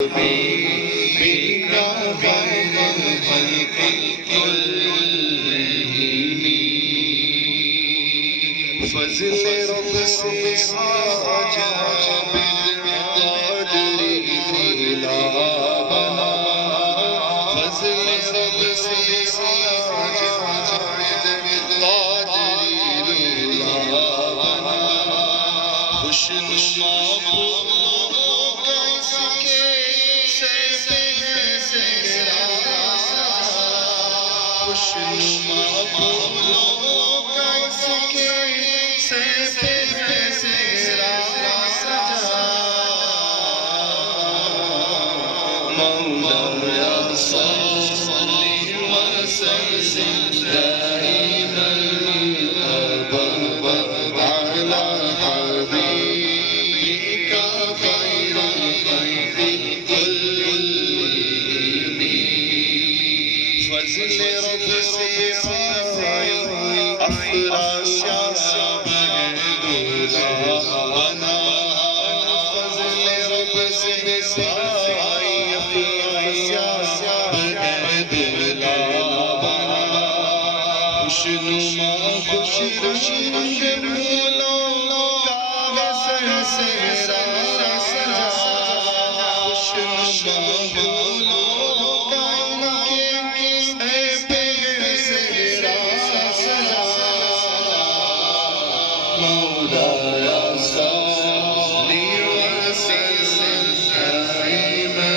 بك خير الخلق كلهم فضل رب سے عجب بالقدر بلا بنا فضل رب سے عجب بالقدر بلا بنا خوشنما خوشنما پھولوں کا اس کے سر پہ سہرا سجا مولایا صلی وسلم دائما ابدا على حبيبك خير الخلق كلهم فضل رب سے پائی افراشا بہدولا بنا فضل رب سے پائی افراشا بہدولا بنا خوشنما خوش پھولوں کا سہرا سجا خوشنما پھولوں کا مولایا صلی وسلم دائما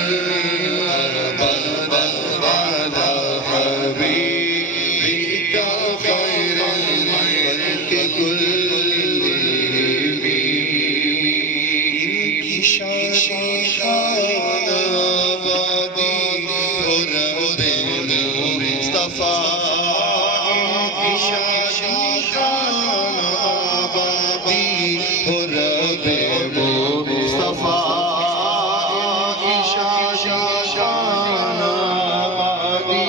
ابدا على حبيبك خير الخلق كلهم ان کی شان خانہ آبادی ہو رب مصطفیٰ ان کی شان خانہ آبادی ہو رب مصطفیٰ ان کی شان آبادی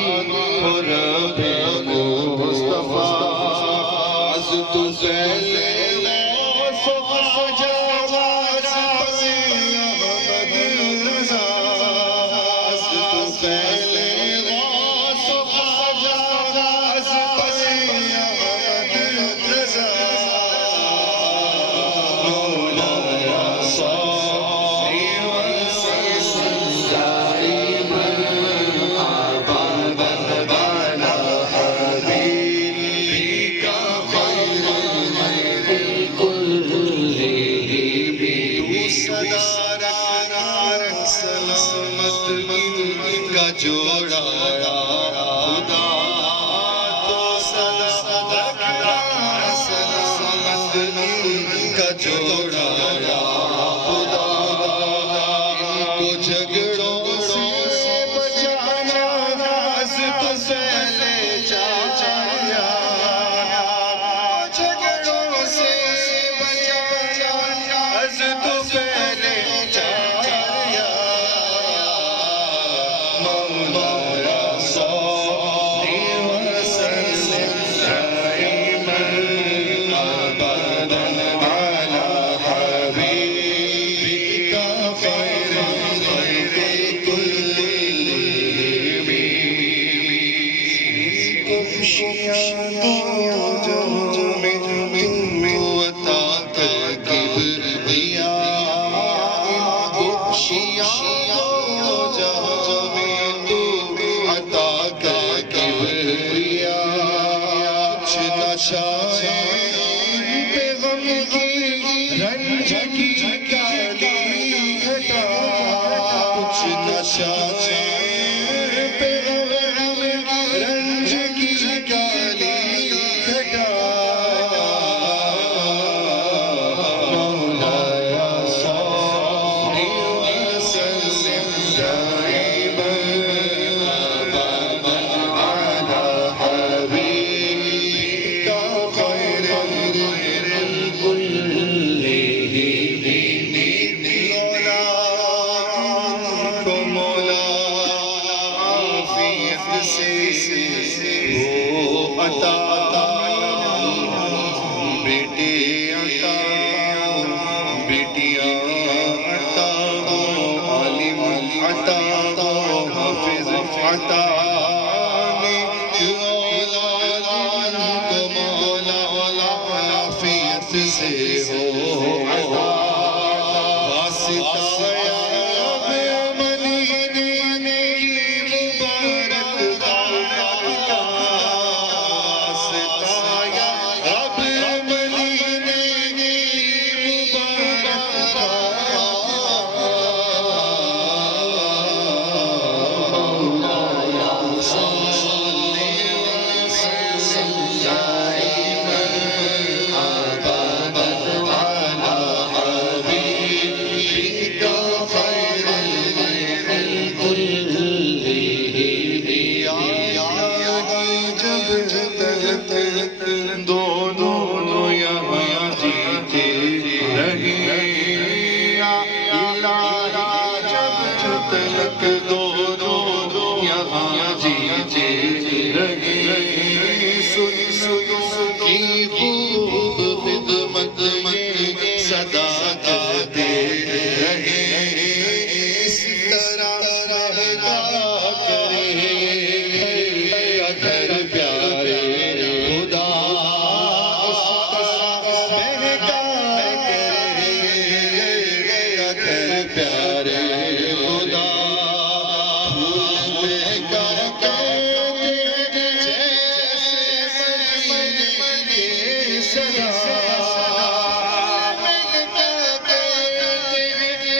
ہو رب مصطفیٰ از تو فیل غوث خواجہ واز پسی احمد رضا از تو فیل غوث خواجہ واز پسی احمد رضا مولایا صلی وسلم دائما ابدا على حبيبك خير الخلق كلهم تو صدا رکھ سلامت ان کا جوڑا خدا تو صدا رکھنا سلامت ان کا جوڑا خدا ان کو جھگڑوں سے بچانا از تو پہلے چاہیا جھگڑوں سے بچانا از تو پہلے چاہیا مولایا صلی وسلم دائما ابدا على حبيبك خير الخلق كلهم کو خوشیاں دو جو میں تو عطا کر کبریا ان کو خوشیاں دو جو میں تو عطا کر کبریا کچھ نہ چاہے پہ غم کی رنج کی کالی گھٹا کچھ نہ چاہے پہ غم رنج کی کالی گھٹا مولایا صلی وسلم دائما ابدا على حبيبك خير الخلق كلهم مولا عافیت سے وہ عطا بیٹے عطا بیٹیاں عطا عالم عطا نے اولاد کو مولا عافیت سے ہو عطا واسطہ رب مدینے کی مبارک بات کا واسطہ رب مدینے کی مبارک دونوں یہاں جیتے رہے یا الہی جب تلک دونوں یہاں جیتے رہے سن کی خوب خدمت میں صدا کرتے رہے اس طرح رہتا کرے گھر پیارے پیارے خدا بھول کر کہتے جیسے مدینے صدا کہتے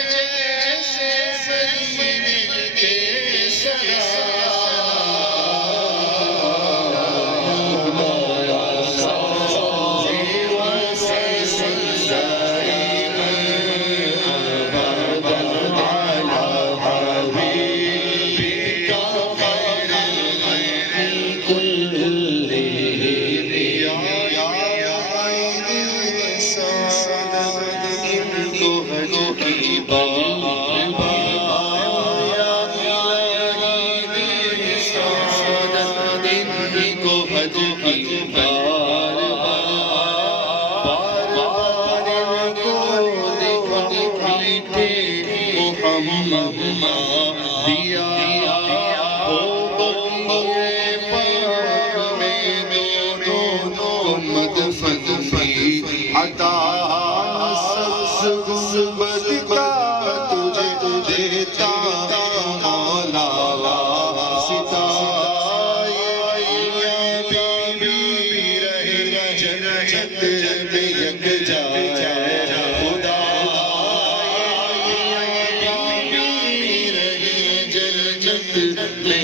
جیسے مدینے صدا دیا ہو بندے پاک میں دونوں مدفن بھی عطا سب بدکا تجھے دیتا مولا واسطہ بی رہے جنت میں یک جائے خدا میں